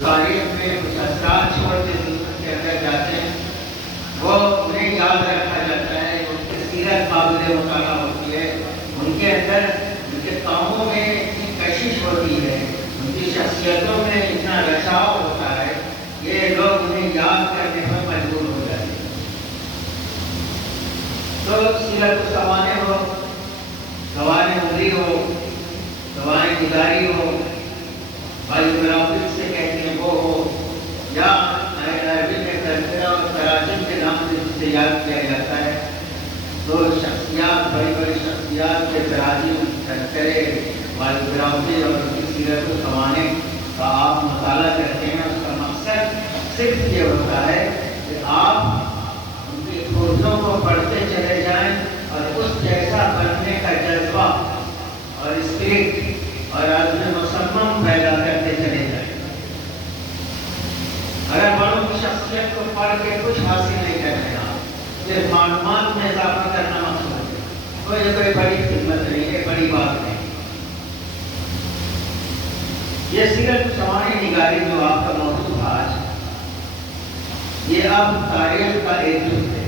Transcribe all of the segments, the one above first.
تاریخ میں کچھ اثرات چھوڑ کے دنیا کے اندر جاتے ہیں، وہ انہیں یاد رکھا جاتا ہے، ان کی سیرت قابل مطالعہ ہوتی ہے، ان کے اندر ان کے کاموں میں اتنی کشش ہوتی ہے، ان کی شخصیتوں میں اتنا رچاؤ ہوتا ہے، یہ لوگ انہیں یاد کرنے پر مجبور ہو جاتے ہیں۔ تو سیرت کو سنوارے ہو، سوانح عمری ہو، سوانح نگاری ہو، بایوگرافی سے کہتے ہیں وہ ہو، یا عربی میں تذکرہ اور تراجم کے نام سے جسے یاد کیا جاتا ہے، تو شخصیات، بڑی بڑی شخصیات کے تراجم، تذکرے، بایوگرافی اور ان کی سیرت و سوانح کا آپ مطالعہ کرتے ہیں۔ اس کا مقصد صرف یہ ہوتا ہے کہ آپ ان کی خوبیوں کو پڑھتے چلے جائیں اور اس جیسا بننے کا جذبہ اور اسپرٹ اور عزم مصمم پیدا کرتے چلے جائیں۔ اگر بڑوں کی شخصیت کو پڑھ کے کچھ حاصل نہیں کر رہے آپ، صرف معلومات میں اضافہ کرنا مقصود ہے، تو یہ کوئی بڑی خدمت نہیں ہے، بڑی بات نہیں۔ یہ سیرت سوانح نگاری جو آپ کا موضوع تھا آج، یہ اب تاریخ کا ایک جز ہے۔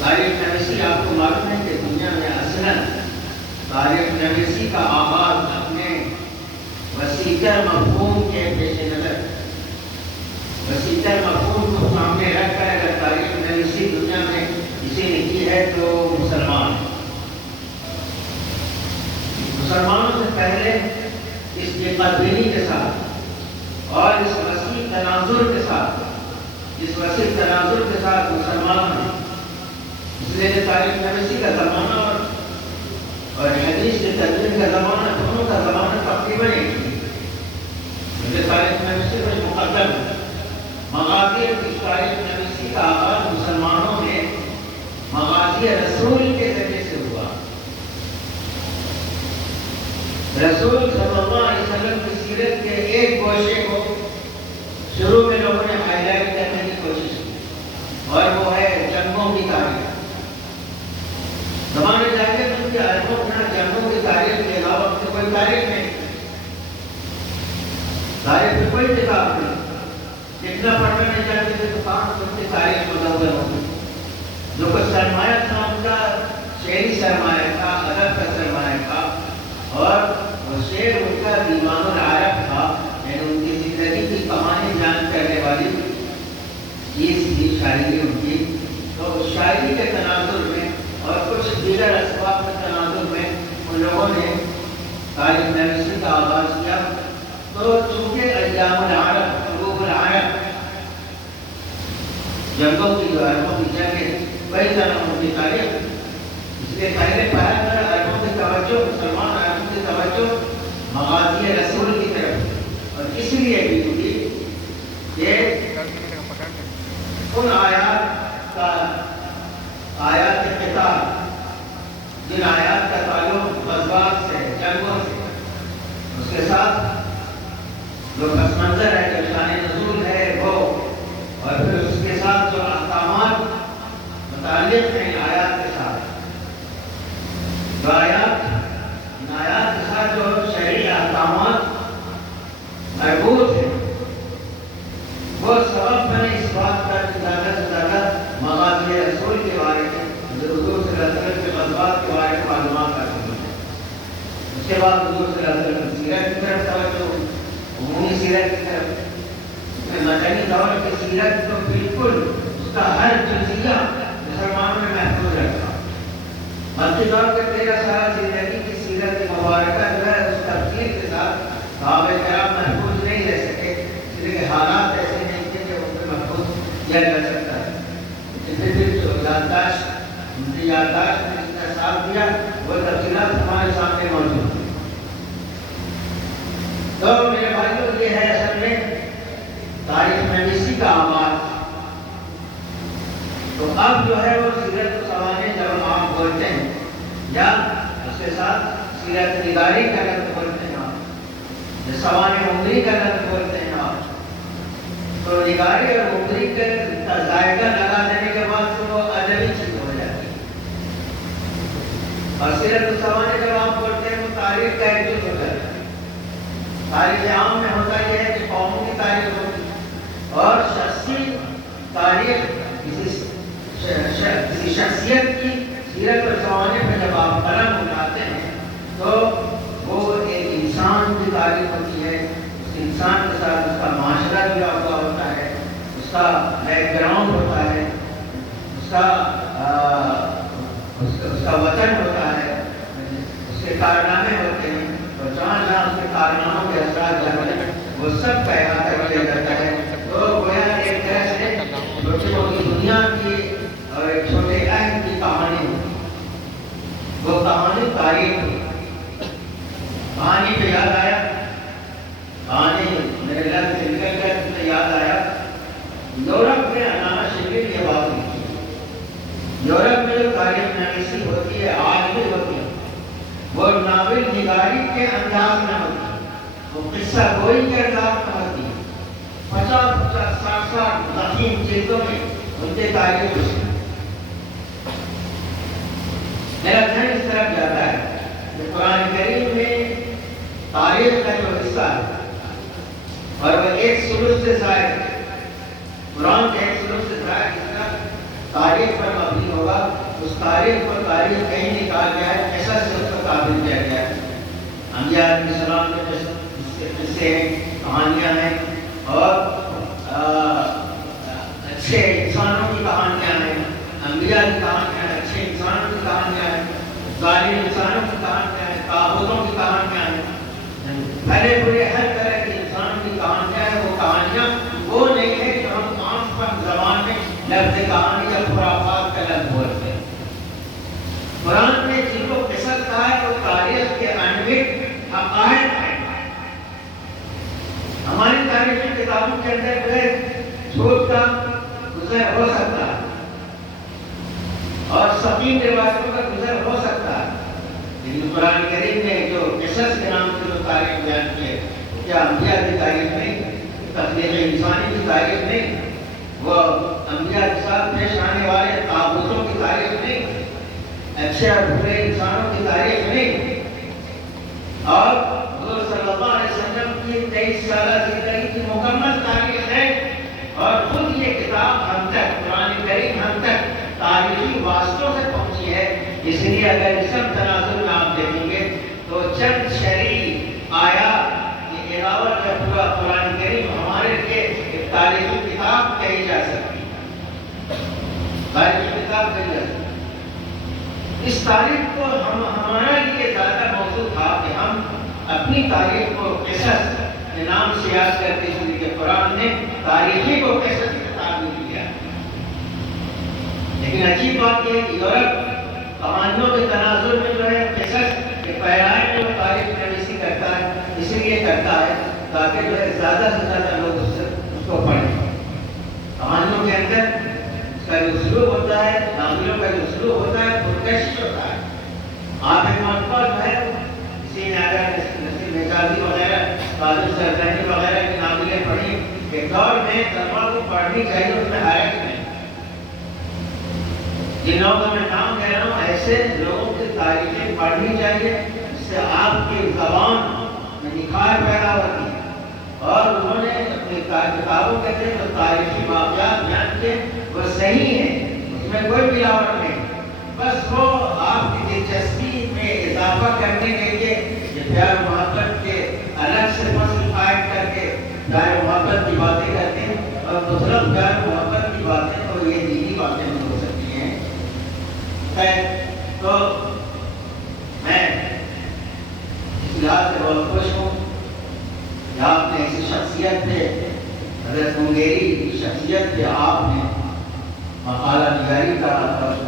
تاریخ نویسی آپ کو معلوم ہے کہ دنیا میں اصلاً تاریخ نویسی کا آغاز اپنے وسیع مفہوم کے پیش نظر، وسیع مفہوم کو سامنے رکھ کر اگر تاریخ نویسی دنیا میں کسی نے کی ہے تو مسلمان ہیں۔ مسلمانوں سے پہلے اس بےقدری کے ساتھ اور اس وسیع تناظر کے ساتھ، اس وسیع تناظر کے ساتھ مسلمان ہیں، اس لیے کہ تاریخ نویسی کا زمانہ اور حدیث کے تدوین کا زمانہ، دونوں کا زمانہ تقریباً ایک ہی ہے، کیونکہ تاریخ نویسی میں مقدم ہے۔ مغازی کی تاریخ نویسی کا آغاز مسلمانوں میں مغازی رسول کے ذریعے سے ہوا۔ رسول صلی اللہ علیہ وسلم کی سیرت کے ایک گوشے کو شروع میں لوگوں نے ہائی لائٹ کرنے کی کوشش کی، اور وہ ہے جنگوں کی تاریخ۔ زمانے جاتے ان کے عربوں میں جنگوں کی تاریخ کے علاوہ کوئی تاریخ نہیں، تاریخ میں کوئی کتاب نہیں، جتنا پڑھنا نہیں چاہتے تھے تو کام ان کی تاریخ مدور ہوگی۔ جو کچھ سرمایہ تھا ان کا شعری سرمایہ تھا، ادب کا سرمایہ تھا، اور وہ شعر ان کا دیوان العرب تھا، یعنی ان کی زندگی کی کہانی بیان کرنے والی چیز تھی شاعری ان کی۔ تو اس شاعری کے تناظر میں اور کچھ دیگر اسباب کے تناظر میں ان لوگوں نے تاریخ نویسی کا آغاز کیا۔ تو چونکہ ایام العرب، حروب العرب، جنگوں کی جو عربوں کی جنگیں کئی طرح ان کی تاریخ، اس لیے پہلے پہلا عربوں کی توجہ، مسلمان عربوں کی توجہ مغازی رسول کی طرف، اور اس لیے بھی ہوئی کہ ان آیات کتاب، جن آیات کا تعلق غزوات سے، جنگوں سے، اس کے ساتھ جو پس منظر ہے، جو شان نزول ہے وہ، اور پھر اس کے ساتھ جو احکامات متعلق ہیں آیات کے ساتھ، جو آیات، ان آیات کے ساتھ جو شرعی احکامات مربوط ہیں، وہ سبب بنے اس بات کا کہ زیادہ سے زیادہ مغازی رسول کے بارے میں، حضور صلی اللہ علیہ وسلم کے غزوات کے بارے میں معلومات حاصل ہوئی۔ اس کے بعد حضور صلی اللہ علیہ وسلم کی سیرت کی طرف توجہ، عمومی سیرت کی طرف۔ مدنی دور کی سیرت تو بالکل اس کا ہر جزیہ مسلمانوں نے محفوظ رکھا۔ مکی دور کے 13 سال زندگی کی سیرت مبارکہ جو ہے اس تفصیل کے ساتھ صحابہ کرام محفوظ نہیں رہ سکے، اس لیے کہ حالات ایسے نہیں تھے کہ ان کو محفوظ کیا جا سکتا ہے۔ پھر جو یادداشت، ان کی یادداشت نے جتنا ساتھ دیا وہ تفصیلات ہمارے سامنے موجود ہیں۔ تو میرے بھائیوں، یہ ہے اصل میں تاریخ نویسی کا آغاز۔ تو اب جو ہے وہ سیرت و سوانح جب آپ بولتے ہیں، یا اس کے ساتھ سیرت نگاری کا لفظ بولتے ہیں آپ، یا سوانح عمری کا لفظ بولتے ہیں آپ، تو نگاری اور عمری کا ذائقہ لگا دینے کے بعد تو وہ ادبی چیز ہو جاتی ہے، اور سیرت و سوانح جب آپ بولتے ہیں وہ تاریخ کا ایک جز ہو جاتا ہے۔ تاریخ عام میں ہوتا ہے اس انسان کے ساتھ اس کا معاشرہ جڑا ہوا ہوتا ہے، اس کا بیک گراؤنڈ ہوتا ہے، اس کا وطن ہوتا ہے، اس کے کارنامے ہوتے ہیں، اور جہاں جہاں اس کے کارناموں کے اثرات جاتے ہیں وہ سب کا احاطہ کیا جاتا ہے۔ تو گویا ایک طرح سے چھوٹی موٹی دنیا کی اور ایک چھوٹے عہد کی کہانی ہوتی، وہ کہانی تاریخ ہوئی۔ کہانی پہ یاد آیا، کہانی میرے دل سے نکل کر مجھے یاد آیا، یورپ میں علامہ شبیر یہ بات لکھی۔ یورپ میں جو تاریخ نویسی ہوتی ہے آج بھی ہوتی ہے، وہ ناول نگاری کے انداز میں ہوتی ہے، وہ قصہ گوئی کے انداز میں ہوتی ہے۔ 50-50 60 ضخیم جلدوں میں ان کے تاریخ ہوتی ہے۔ میرا ذہن اس طرف جاتا ہے کہ قرآن کریم میں تاریخ کا جو حصہ ہے اور وہ ایک سلوک سے زائد ہے، قرآن کے ایک سلوک سے زائد جس کا تاریخ پر مبنی ہوگا، اس تاریخ کو تاریخ کہیں نکال گیا ہے، ایسا سے اس کو تعبیر کیا گیا ہے۔ انبیاء علیہ السلام کے قصے ہیں، کہانیاں ہیں، اور اچھے انسانوں کی کہانیاں ہیں، انبیاء کی کہانیاں ہیں، اچھے انسانوں کی کہانیاں ہیں، ظالم انسانوں کی کہانیاں ہیں، طاغوتوں کی کہانیاں ہیں، بھلے برے ہر طرح کے انسانوں کی کہانیاں ہیں۔ وہ کہانیاں وہ نہیں ہے جو ہم عام فہم زبان میں لفظ کہانی یا خرافات کا لفظ بولتے ہیں۔ قرآن نے جن کو قصص کہا ہے وہ تاریخ کے انوٹ حقائق ہیں۔ ہماری تاریخی کتابوں کے اندر جو ہے جھوٹ کا گزر ہو سکتا ہے اور سقیم روایتوں کا گزر ہو سکتا ہے، لیکن قرآن کریم نے جو قصص کے نام سے جو تاریخ بیان کی ہے، کیا انبیاء کی تاریخ نہیں، تخلیق انسانی کی تاریخ نہیں، وہ انبیاء کے ساتھ پیش آنے والے طاغوتوں کی تاریخ نہیں، اچھے اور برے انسانوں کی تاریخ نہیں، اور حضور صلی اللہ علیہ وسلم کی 23 سالہ زندگی کی مکمل تاریخ ہے۔ اور خود یہ کتاب ہم تک، قرآن کریم ہم تک تاریخی واسطوں سے پہنچی ہے۔ اس لیے اگر اس تناظر میں آپ دیکھیں گے تو چند شرعی آیات کے علاوہ جو پورا قرآن کریم ہمارے لیے ایک تاریخی کتاب کہی جا سکتی ہے، تاریخی کتاب کہی جا سکتی ہے۔ اس تاریخ کو ہمارے لیے زیادہ موضوع تھا کہ ہم اپنی تاریخ کو قصص کے نام سے یاد کرتے ہیں کہ قرآن نے تاریخی کو قصص کی تعبیر کیا۔ لیکن عجیب بات یہ ہے کہ یورپ کہانیوں کے تناظر میں جو ہے قصص کے پیرائے میں تاریخ نویسی کرتا ہے، اس لیے کرتا ہے تاکہ جو ہے زیادہ سے زیادہ لوگ اس کو پڑھیں۔ کہانیوں کے اندر اس کا جو اسلوب ہوتا ہے، ناولوں کا جو اسلوب ہوتا ہے پرکشش ہوتا ہے۔ آپ ایک مرتبہ جو ہے اسی میں اگر نصیر حجازی وغیرہ، قادر سرزنی وغیرہ کی ناولیں پڑھی، ایک دور میں طلبا کو پڑھنی چاہیے، اس میں حرج نہیں۔ جن لوگوں کا میں نام کہہ رہا ہوں ایسے لوگوں کی تاریخیں پڑھنی چاہیے، اس سے آپ کی زبان میں نکھار پیدا ہوتی ہے۔ اور انہوں نے اپنی کتابوں کے اندر جو تاریخی واقعات بیان کیے وہ صحیح ہیں، اس میں کوئی ملاوٹ نہیں، بس وہ آپ کی دلچسپی میں اضافہ کرنے کے لیے یہ پیار محبت کے الگ سے فصل قائم کر کے پیار محبت کی باتیں کرتے ہیں، اور مطلب پیار محبت کی باتیں تو یہ دینی باتیں نہیں ہو سکتی ہیں۔ تو میں اس لحاظ سے بہت خوش ہوں کہ آپ نے ایسی شخصیت پہ، حضرت منگیری کی شخصیت پہ آپ نے مقالہ نگاری کا،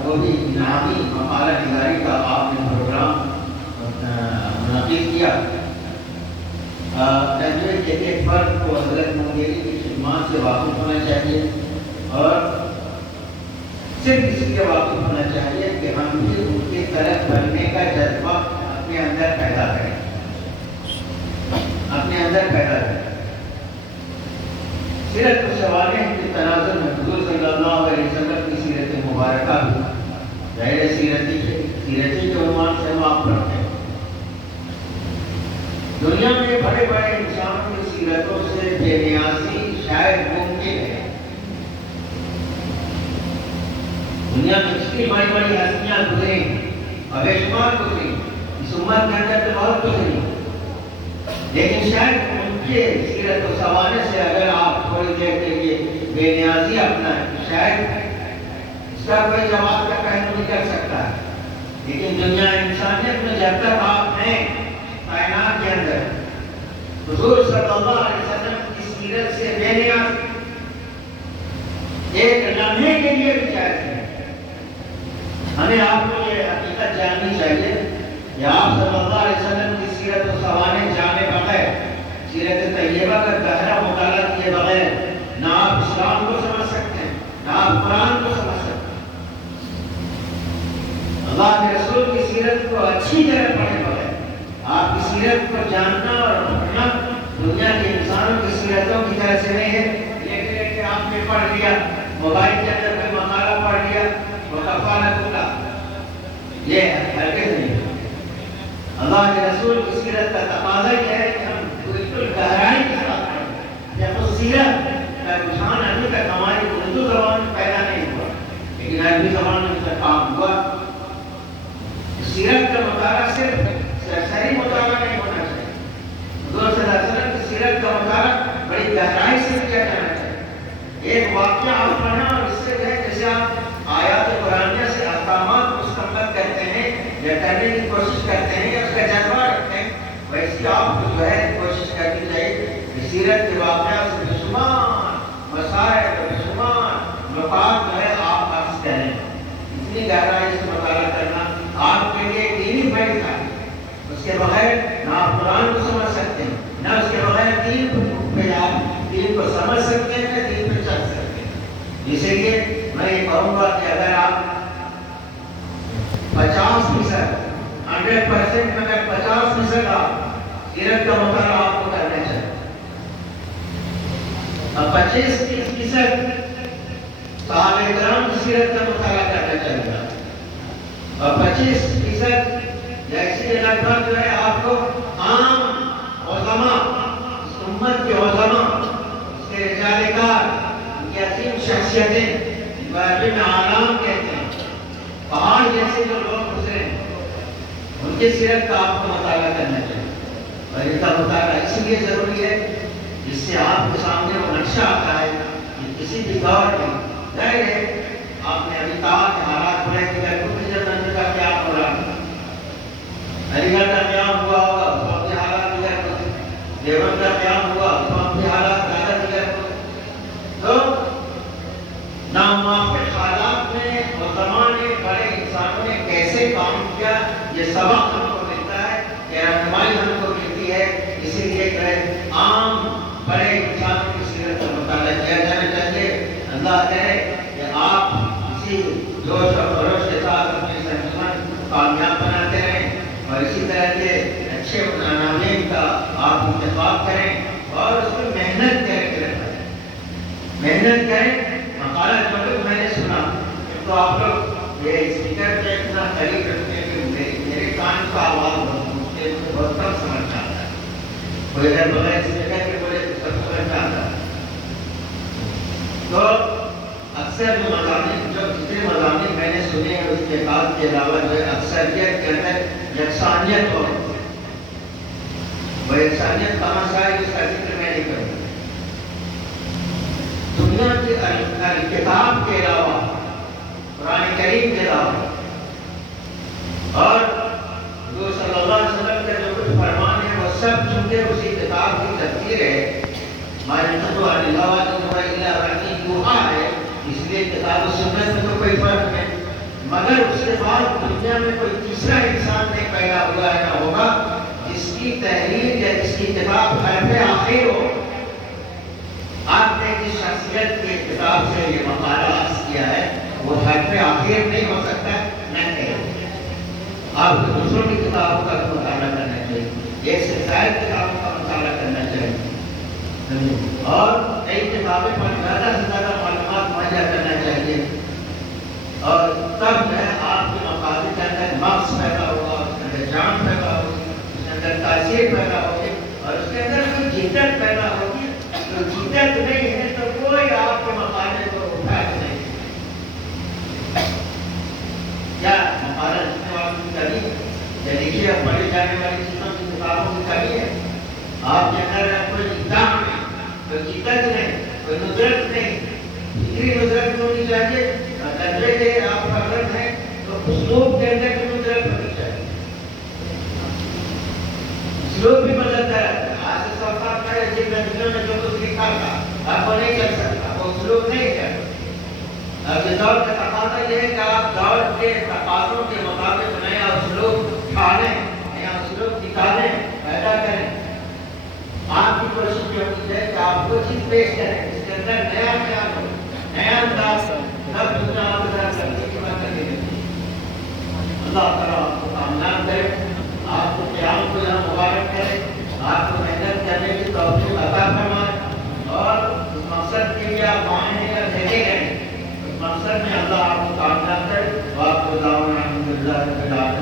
وہ بھی انعامی مقالہ نگاری کا آپ نے پروگرام منعقد کیا۔ ایک فرد کو حضرت منگیری کی خدمات سے واقف ہونا چاہیے، اور صرف اس کے واقف ہونا چاہیے کہ ہم بھی ان کی طرف بننے کا جذبہ اپنے اندر پیدا کریں، اپنے اندر پیدا کریں۔ سیرت و سوالح کے تناظر میں حضور صلی اللہ علیہ وسلم کی سیرت مبارکہ بھی ظاہر سیرتی کے عنوان سے ہم آپ پڑھتے ہیں۔ دنیا میں بڑے بڑے انسانوں کی سیرتوں سے بے نیازی شاید ممکن ہے۔ دنیا میں اتنی بڑی بڑی ہستیاں گزری اور بے شمار گزری، اس امت کے اندر تو بہت گزری، لیکن شاید ہٹکے سیرت و سوانح سے اگر آپ تھوڑی دیر کے لیے بے نیازی اپنائیں تو شاید اس کا کوئی جواب کا پہلو نہیں کر سکتا ہے، لیکن دنیا انسانیت میں جب تک آپ ہیں کائنات کے اندر حضور صلی اللہ علیہ وسلم کی سیرت سے بے نیاز ایک لمحے کے لیے بھی جائز ہے۔ ہمیں آپ کو یہ حقیقت جاننی چاہیے کہ آپ صلی اللہ علیہ وسلم کی سیرت و سوانح جانے بغیر، سیرت طیبہ کا گہرا مطالعہ کیے بغیر نہ آپ اسلام کو سمجھ سکتے ہیں، نہ آپ قرآن کو سمجھ سکتے ہیں۔ اللہ کے رسول کی سیرت کو اچھی طرح پڑھے بغیر آپ کی سیرت کو جاننا اور پڑھنا دنیا کے انسانوں کی سیرتوں کی طرح سے نہیں ہے کہ آپ نے پڑھ لیا، موبائل کے اندر کوئی مقالہ پڑھ لیا، وہ کفالت اللہ، یہ ہرگز نہیں۔ اللہ کے رسول کی سیرت کا تقاضا یہ ہے کہ ہم بالکل گہرائی کے ساتھ پڑھیں۔ جب وہ سیرت کا رجحان ابھی تک ہماری اردو زبان میں پیدا نہیں ہوا، لیکن عربی زبان میں اس کا کام ہوا۔ سیرت کا مطالعہ صرف سرسری مطالعہ نہیں ہونا چاہیے، حضور صلی اللہ علیہ وسلم کی سیرت کا مطالعہ بڑی گہرائی سے کیا جانا چاہیے۔ ایک واقعہ آپ پڑھنا اور اس سے جو ہے جیسے آپ آیات قرآنیہ سے احکامات مستنبط کرتے ہیں یا کرنے کی کوشش کرتے ہیں یا اس کا جذبہ رکھتے ہیں، ویسے آپ کو جو ہے کوشش کرنی چاہیے کہ سیرت کے واقعات سے بے شمار مسائل اور بے شمار نکات جو ہے آپ حاصل کریں۔ اتنی گہرائی سے مطالعہ کرنا آپ کے لیے دینی فائدہ ہے۔ اس کے بغیر نہ آپ قرآن کو سمجھ سکتے ہیں، نہ اس کے بغیر دین کو سمجھ سکتے ہیں، نہ دین پہ چل سکتے ہیں۔ اسی لیے میں یہ کہوں گا کہ اگر آپ 50% 100% میں اگر 50% آپ سیرت کا مطالعہ آپ کو کرنا چاہیے، اب 25% صحابہ کرام کی سیرت کا مطالعہ کرنا چاہیے اور 25% جیسے لگ بھگ جو ہے آپ کو عام علماء، اس امت کے علماء، اس کے رجال کار، ان کی عظیم شخصیتیں جن عالم کہتے ہیں، پہاڑ جیسے جو لوگ گزرے ان کی سیرت کا آپ کو مطالعہ کرنا چاہیے۔ اور ان کا مطالعہ اس لیے ضروری ہے جس سے آپ کے سامنے وہ نقشہ آتا ہے کہ کسی بھی دور میں ظاہر ہے آپ نے ابھی کہا کہ حالات بڑے کہ کا کیا ہو رہا ہے، علی گڑھ کا قیام ہوا ہوگا اس وقت کے حالات دیگر ہوتے، دیوبند کا قیام ہوا اس وقت کے حالات زیادہ دیگر ہوتے۔ تو ناموافق حالات میں علماء نے، بڑے انسانوں نے کیسے کام کیا، یہ سبق ہم کو ملتا ہے، یہ رہنمائی ہم کو ملتی ہے۔ اسی لیے کہ عام بڑے انسانوں کی سیرت کا مطالعہ کیا جانا چاہیے۔ اللہ کرے کہ آپ اسی جوش و خروش کے ساتھ اپنے سنجمن کامیاب بناتے رہیں اور اسی طرح کے اچھے عناوین کا آپ انتخاب کریں اور اس میں محنت کریں، محنت کریں۔ مقالہ جو میں نے سنا تو آپ لوگ یہ اسپیکر پہ اتنا قریب رکھتے ہیں کہ میرے کان کا آواز بہت کم سمجھ آتا ہے، کوئی اگر بغیر اسپیکر کے بولے تو سب سمجھ آتا ہے۔ تو اکثر جو مضامین، جو جتنے مضامین میں نے سنے ہیں اس کے بعد کے علاوہ جو ہے اکثریت کے اندر یکسانیت ہو، وہ یکسانیت کہاں سے آئی اس کا ذکر میں نہیں کروں۔ دنیا کے کتاب کے علاوہ، قرآن کریم کے علاوہ اور حضور صلی اللہ علیہ وسلم کے جو کچھ فرمان ہیں وہ سب چونکہ اسی کتاب کی تفسیر ہے، ہے، اس لیے کتاب و سنت میں تو کوئی فرق نہیں، مگر اس کے بعد دنیا میں کوئی تیسرا انسان نہیں پیدا ہوا ہے نہ ہوگا جس کی تحریر یا جس کی کتاب حرف آخر ہو۔ آپ نے جس شخصیت کی کتاب سے یہ مقالہ عرض کیا ہے وہ حرف آخر نہیں ہو سکتا، نہ کہیں آپ کو دوسروں کی کتابوں کا مطالعہ کرنا چاہیے، ایک سے زائد کتابوں کا مطالعہ کرنا چاہیے اور کئی کتابیں پر زیادہ سے زیادہ معلومات مہیا کرنا چاہیے، اور تب جو ہے آپ کے مقاصد کے اندر مقصد پیدا ہوگا، اس کے اندر جان پیدا ہوگی، اس کے اندر تاثیر پیدا ہوگی اور اس کے اندر کوئی جدت پیدا ہوگی۔ تو جدت نہیں ہے تو کوئی آپ کے مقالے کو اٹھا نہیں۔ کیا مقالہ لکھنے والوں کی کمی یا لکھی پڑھی جانے والی چیزوں کی کتابوں کی کمی ہے؟ آپ کے اندر کوئی کوئی ندرت نہیں، فکری ندرت ہونی چاہیے، لہجے کے آپ کا غلط ہے تو اسلوب کے اندر بھی ندرت ہونی چاہیے، اسلوب بھی بدلتا ہے۔ آج اس وقت آپ کھڑے جن نتیجوں میں جو کچھ لکھا تھا آپ کو نہیں چل سکتا، وہ اسلوب نہیں ہے۔ اب یہ دور کا تقاضا یہ ہے کہ آپ دور کے تقاضوں کے مطابق نیا اسلوب ڈھالیں، نیا اسلوب نکالیں، پیدا کریں۔ آپ کی کوشش یہ ہوتی ہے کہ آپ وہ چیز پیش کریں جس کے اندر نیا خیال ہو، نیا انداز ہو، تب دنیا آپ کے ساتھ کرنے کی بات کریں۔ اللہ تعالیٰ آپ کو کامیاب کرے، آپ کو قیام کو یہاں مبارک کرے، آپ کو محنت کرنے کی توفیق عطا فرمائے، اور اس مقصد کے لیے آپ معاہدے کا دیکھے گئے، اس مقصد میں اللہ آپ کو کامیاب کرے، اور آپ کو دعوت الحمدللہ رب العالمین۔